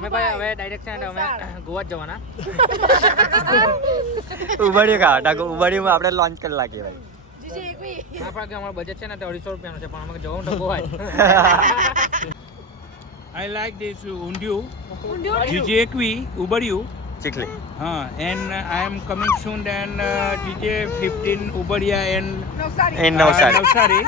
અમે ભાઈ હવે ડાયરેક્ટ છે ને અમે ગોવા જ જવાના. ઉબડી કાઢા ઉબડીમાં આપણે લોન્ચ કરી લાગીએ ભાઈ. આપણા કે અમારું બજેટ છે ને તે 250 રૂપિયાનું છે પણ અમે જવાનું તો ગોવા જ. I like this undiu. GJ Ubadiu. Chikhli. And I am coming soon. Then GJ 15 Ubadia and Navsari. Navsari.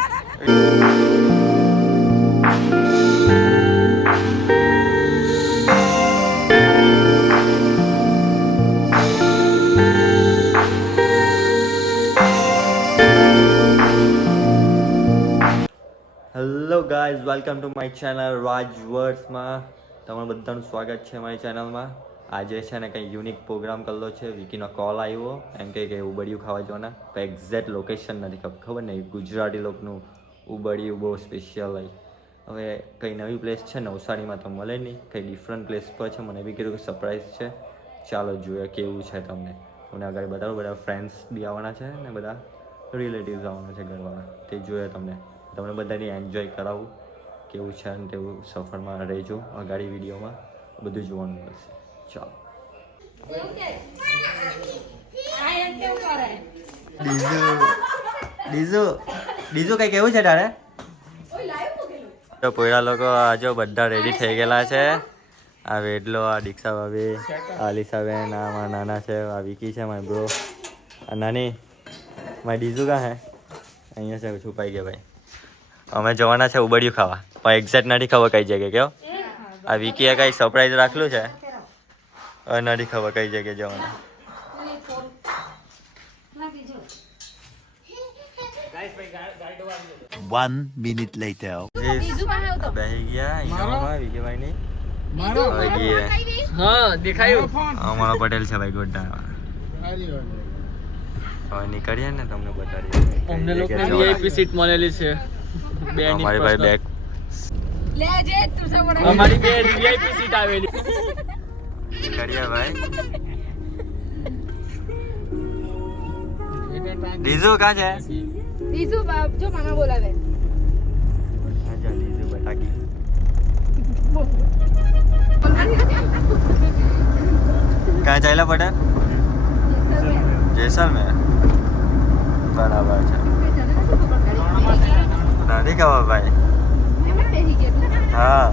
Hello guys, welcome to my channel Raj વર્ડ્સમાં તમારું બધાનું સ્વાગત છે મારી ચેનલમાં. આજે છે ને કંઈ યુનિક પ્રોગ્રામ કરેલો છે. વિકીનો કોલ આવ્યો એમ કે ઉબડિયું ખાવા જવાના. કંઈ એક્ઝેક્ટ લોકેશન નથી ખબર નહીં. ગુજરાતી લોકોનું ઉબડિયું બહુ સ્પેશિયલ હોય. હવે કંઈ નવી પ્લેસ છે નવસારીમાં તો મળે નહીં, કંઈ ડિફરન્ટ પ્લેસ પર છે. મને બી કીધું કે સરપ્રાઈઝ છે, ચાલો જોઈએ કેવું છે. તમને આગળ બધા ફ્રેન્ડ્સ બી આવવાના છે ને બધા રિલેટિવ્સ આવવાના છે ઘરવાળા. તે જોઈએ તમને બધાની એન્જોય કરાવું કેવું છે અને તેવું સફરમાં રહેજો. અગાડી વિડીયોમાં બધું જોવાનું મળશે. ચાલો. ડીઝુ કઈ કેવું છે તારે? તો પોયરા લોકો આજો બધા રેડી થઈ ગયેલા છે. આ વેડલો, આ દીક્ષા ભાભી, આ લિસાબેન, આ મારા નાના છે, આ વિકી છે મારી બ્રો, આ નાની મારી ડીઝુ કાં હે? અહીંયા છે, છુપાઈ ગયા ભાઈ. અમે જવાના છે ઉબડિયું ખાવા પણ એક્ઝેક્ટ નથી ખબર કઈ જગ્યાએ. કેવો આ વિકીએ કઈ સરપ્રાઈઝ રાખલું છે, હવે નથી ખબર કઈ જગ્યાએ જવાના. 1 minute later. બેસી ગયા અહીંયા વિકીભાઈ ની. હા દેખાયું. અમારા પટેલ છે ભાઈ ગોડા. હવે નીકળીએ ને તમને બતાડીએ. અમને લોકોને VIP સીટ મળેલી છે. અમારી ભાઈ બેક અમારી બે VIP સીટ આવેલી. નીકળીએ ભાઈ. ડીઝુ કાં છે? દીસુ બાપ જો મામા બોલાવે. આજા ડીઝુ બટાકી. કાં ચાલ્યા પટેલ? જેસલમેર. બરાબર છે. નથી ખબર ભાઈ. હા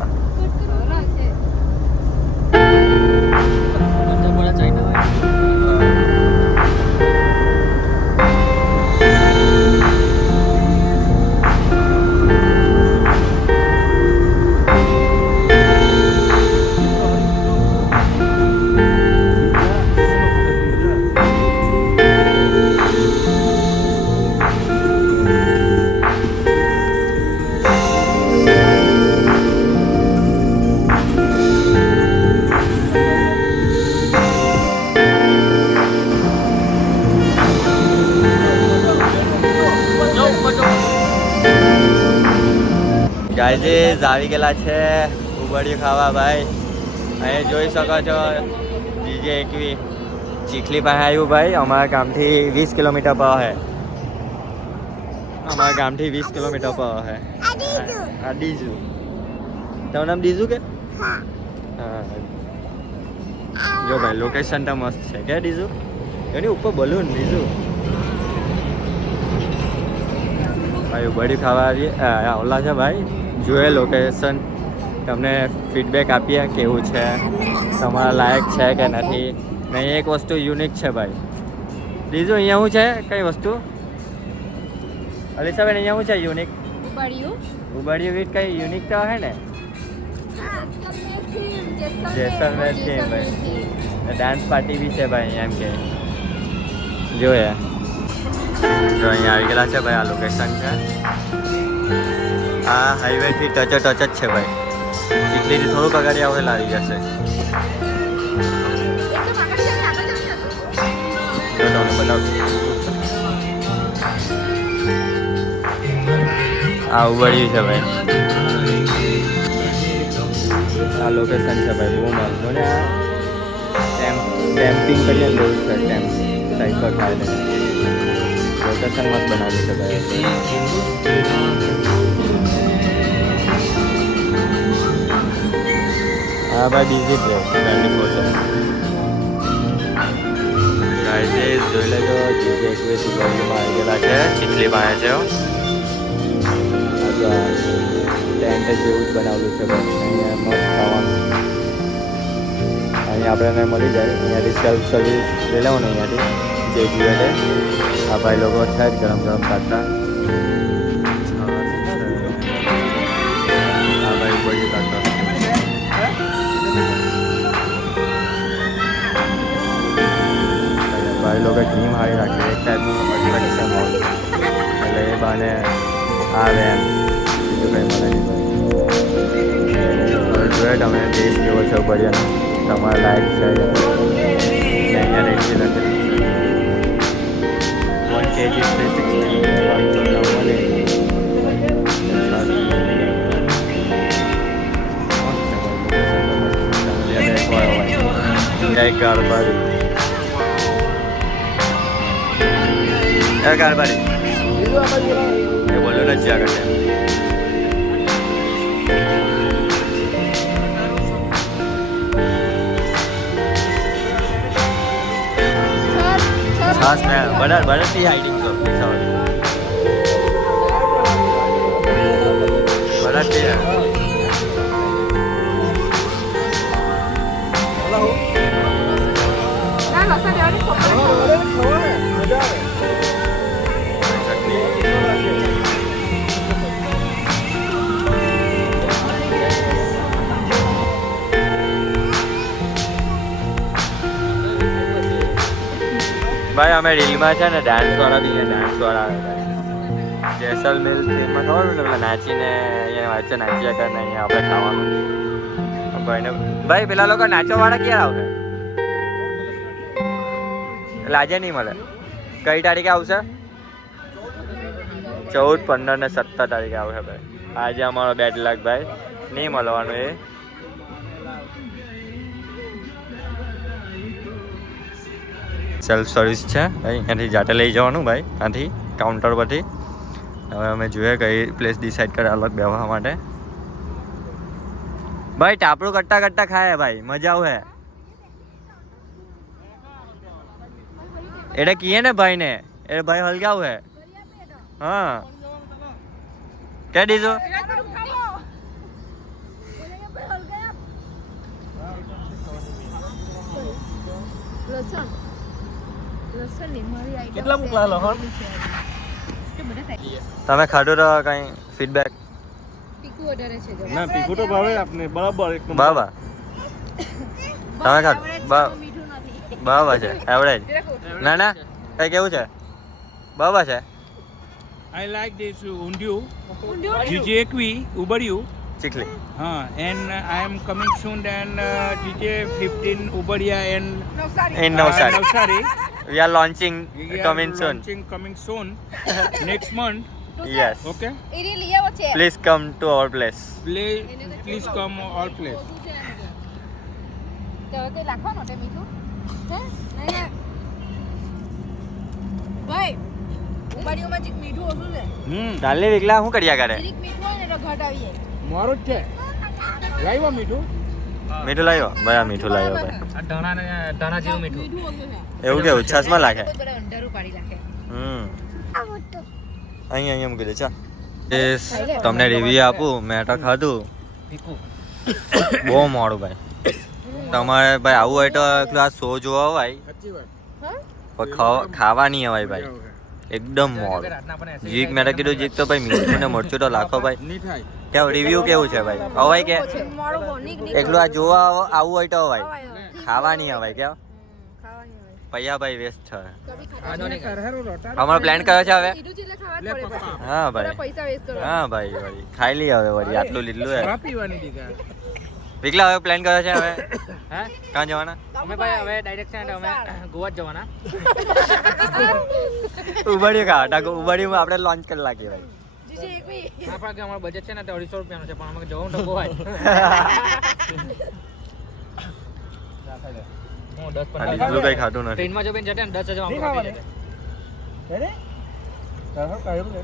ગાઈઝ આવી ગયેલા છે ઉબડિયું ખાવા ભાઈ. અહીં જોઈ શકો છો જીજે એકવી ચીખલી પાસે આવ્યું ભાઈ. અમારા ગામથી 20 કિલોમીટર પર છે. અમારા ગામથી 20 કિલોમીટર પર છે. આ ડીઝુ. તમારું નામ ડીઝુ કે? હા. જો ભાઈ લોકેશન તો મસ્ત છે કે ડીઝુ? એની ઉપર બલૂન ડીઝુ ભાઈ. ઉબડિયું ખાવા આવીએ ઓલા છે ભાઈ. જોઈએ લોકેશન, તમને ફીડબેક આપીએ કેવું છે, તમારા લાયક છે કે નથી. નહીં એક વસ્તુ યુનિક છે ભાઈ. ડીઝુ અહીંયા શું છે કઈ વસ્તુ? અલીસાબેન અહીંયા શું છે યુનિક? ઉબડિયું વીટ કઈ યુનિક તો હે ને? જેસલમેર છે ભાઈ. ડાન્સ પાર્ટી બી છે ભાઈ એમ કે. જોઈએ જો અહીંયા આવી ગયેલા છે ભાઈ. આ લોકેશન છે. આ હાઈવેથી ટચ જ છે ભાઈ. ચીખલીથી થોડુંક આગળ આવેલા આવી જશે. જો તમને બતાવું. આ ઉબડિયું છે ભાઈ. આ લોકેશન છે ભાઈ. બહુ મસ્ત. જો ને આ કેમ્પિંગ કરીએ ને એવું છે. કેમ્પ ટાઈપ પર થાય છે. લોકેશન મસ્ત બનાવ્યું છે ભાઈ. હા ભાઈ બીજી જ રહે 24/7 ગાઈઝ જોઈ લેજો જીજે એકવીસી ગોલ્ડમાં આવી ગયેલા છે ચીખલી પાસે છે ટેન્ટ જેવું જ બનાવેલું છે ભાઈ અહીંયા મસ્ત ખાવાનું અહીંયા આપણે મળી જાય અહીંયાથી સેલ્ફ સર્વિસ લઈ લેવાનું અહીંયાથી જે જોઈએ છે આ ભાઈ લોકો છે જ ગરમ ગરમ ખાતા હા ભાઈ કોઈ ખાતા ભાઈ લોકો જીમ હારી રાખે એક ટાઈપનું અટ્રેક્શન હોય એટલે એ બાને આવે એમ બીજું કંઈ મળે નહીં જોઈએ તમે દેશ કેવો છો બળિયાનો તમારા લાયક છે અહીંયા રેખી લખેલી છે 1 kg 360 જય કારભારી કારભારી એ બોલ્યો નથી આગળ છે ખાસ મેં બરાબરથી હાઇડિંગ છો બરાબરથી ભાઈ અમે રીલમાં છે ને ડાન્સવાળા બી ડાન્સવાળા આવે ભાઈ જેસલમેર ફિલ્મમાં ખબર ને પેલા નાચીને અહીંયા વચ્ચે નાચ્યા કરે ને અહીંયા આપણે ખાવાનું ભાઈને ભાઈ પેલા લોકો નાચવાવાળા ક્યારે આવશે એટલે આજે નહીં મળે કઈ તારીખે આવશે 14, 15 ને 17 તારીખે આવશે ભાઈ આજે અમારો બેડ લક ભાઈ નહીં મળવાનું એ સેલ્ફ સર્વિસ છે ભાઈ અહીંયાથી જાતે લઈ જવાનું ભાઈ ત્યાંથી કાઉન્ટર પરથી હવે અમે જોઈએ કઈ પ્લેસ ડિસાઈડ કરે અલગ બેસવા માટે ભાઈ ટાપડું કરતા કરતા ખાય ભાઈ મજા આવે એટલે કીએ ને ભાઈ ને એ ભાઈ હલગાવ હે હા કે દીધું કેટલા મોકલા લો તમે ખાધું તો કઈ ફીડબેક તીખું વધારે છે ના તીખું તો ભાવે આપને બરાબર એકદમ બરાબર તમે ખાધું મીઠું નથી બરાબર છે એવરેજ ના ના કઈ કેવું છે બરાબર છે I like this undiu, GJ Ubadiu. Chikhli And I am coming soon and GJ 15 Ubadia and in Navsari. Navsari. We are launching We are coming soon. launching coming soon next month. Yes. Okay. એ લઈ આવો છે Please come to our place. Please come all place. કે લાખવાનો તે મીઠું હે નહીં ભાઈ ઉબાડીઓમાં જીક મીઠું ઓછું છે ચાલે વિકલા શું કર્યા કરે જીક મીઠું હોય ને તો ઘટ આવી જાય મારું જ છે લાવ્યો મીઠું મીઠું લાવ્યો ભાઈ આ મીઠું લાવ્યો ભાઈ ધાણા જેવું મીઠું મીઠું ઓછું છે એવું કે ઉચ્છ્વાસમાં લાગે જરા અંધારું પાડી નાખે અહીંયા મૂકી દે ચા એ તમને રિવ્યુ આપું મેં તો ખાધું બહુ મોડું ભાઈ તમારે ભાઈ આવું હોય તો આ શો જોવા હોય સાચી વાત પણ ખાવા નહીં અવાય ભાઈ એકદમ મોડું જીક મેં તો કીધું જીક તો ભાઈ મીઠું ને મરચું તો લાખો ભાઈ નહીં થાય કેવું રિવ્યુ કેવું છે ભાઈ અવાય કે મોડું બોનિક ની એકલું આ જોવા આવું હોય તો અવાય ખાવા નહીં અવાય કેવું ખાવાની હોય પૈયા ભાઈ વેસ્ટ છે કભી કરહેરો રોટા અમારો પ્લાન કયો છે હવે કીધું છે એટલે ખાવા જ પડે પછી હા બધા ભાઈ પૈસા વેસ્ટ કરો હા ભાઈ વળી ખાઈ લઈએ હવે વળી આટલું લીધું હે ચા પીવાની દીધા વિકલા હવે પ્લાન કયો છે હવે હે ક્યાં જવાના અમે ભાઈ હવે ડાયરેક્ટ છે ને અમે ગોવા જ જવાના ઉબડ્યું કા ઉબડ્યું આપણે લોન્ચ કરી નાખીએ ભાઈ જીજે એક બી આપણા કે અમારું બજેટ છે ને તે 250 રૂપિયાનું છે પણ અમે જવાનું તો ગોવા હું 10-15 એટલું કઈ ખાતું નથી ટ્રેનમાં જો બેન જતે ને 10,000 નહીં આપણે ખાવાની? અરે કહો કાયમ લે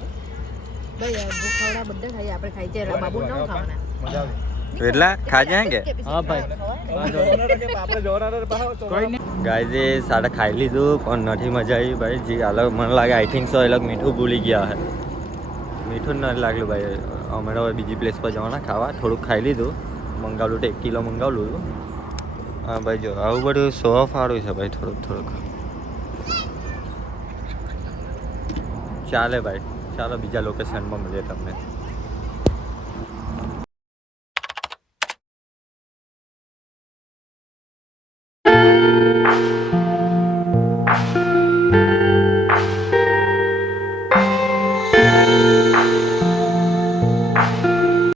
ભાઈ ભૂખાવડા બધા ખાઈ આપણે ખાઈ જાય બાબુ ન ખાવાના મજા આવે એટલા ખાજે હે કે હા ભાઈ કોઈ નહીં. ગાઈઝ એ સાડા ખાઈ લીધું પણ નથી મજા આવી ભાઈ જે અલગ મને લાગે આઈ થિંક સો એ લોકો મીઠું ભૂલી ગયા હે મીઠું જ નથી લાગલું ભાઈ અમે હવે બીજી પ્લેસ પર જવાના ખાવા થોડુંક ખાઈ લીધું મંગાવલું તો 1 કિલો મંગાવલું હતું હા ભાઈ જો આવું બધું સો ઓફ સારું છે ભાઈ થોડુંક ચાલે ભાઈ ચાલો બીજા લોકેશનમાં મળીએ તમને